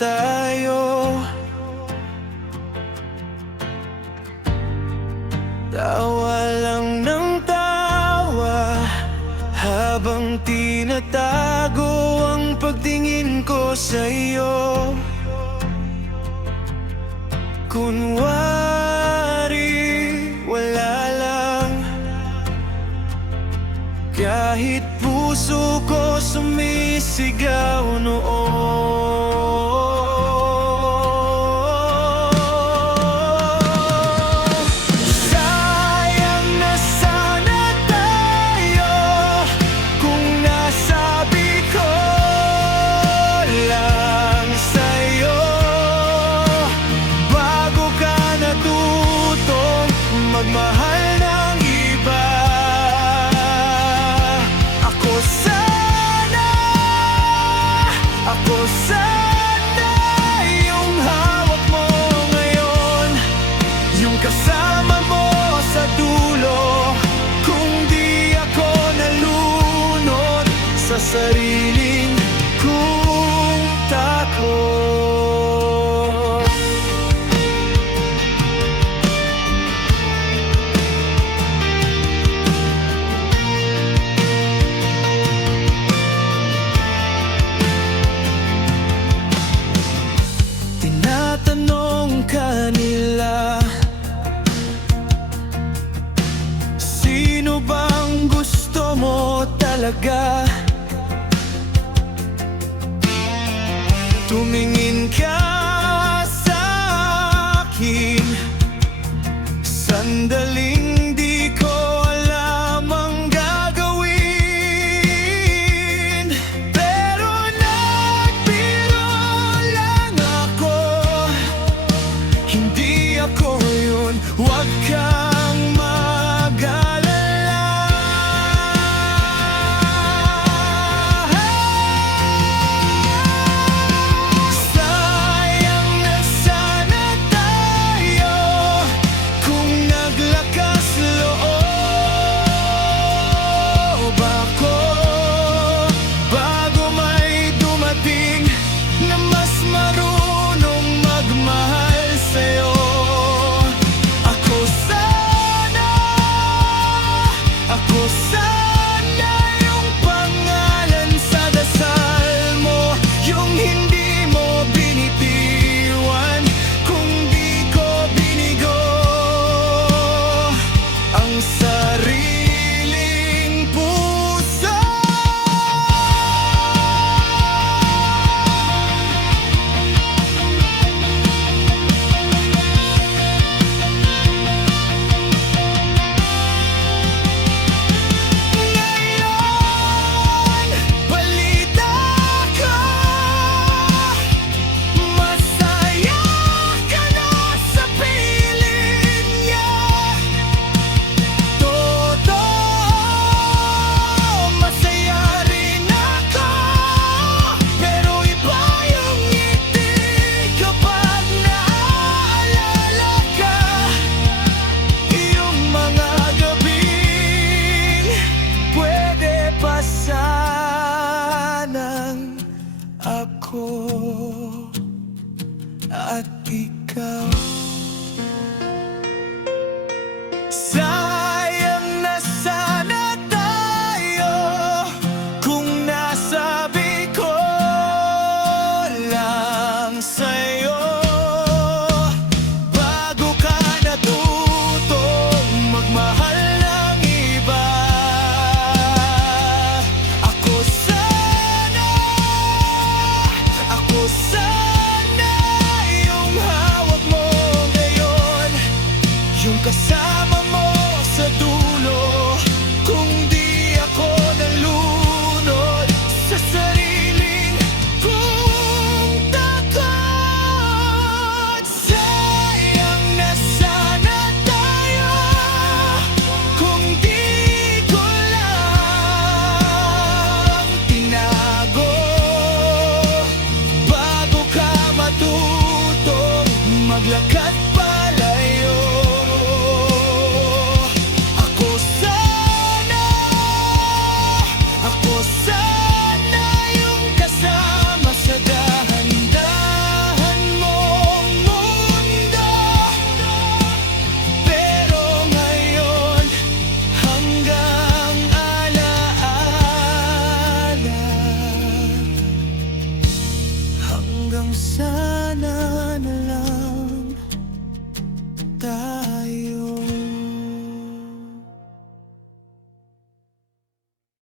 tayo. Tawa lang ng tawa habang tinatago ang pagtingin ko sa'yo. Kunwari wala lang, kahit puso ko sumisigaw noon. Sayang na sana tayo kung nasabi ko lang sa'yo bago ka natutong magmahal ng iba. Ako sana yung hawak mo ngayon, yung kasama mo sa dulo, kung di ako nalunod sa sariling kong takot. Tinatanong kanila, sino bang gusto mo talaga? Tumingin ka sa akin, sandaling di ko alam ang gagawin, pero nagbiro lang ako. Hindi ako yun, huwag kang mag-alala. Sayang na sana tayo kung naglakas loob ako bago may dumating na mas marunong magmahal sa'yo. Ako sana yung pangalan sa dasal mo, yung hindi mo binitiwan kung di ko binigo ang sariling puso. Ako at ikaw. Sayang na sana tayo kung nasabi ko lang sa'yo bago ka natutong magmahal ng iba. Ako sana yung hawak mo isa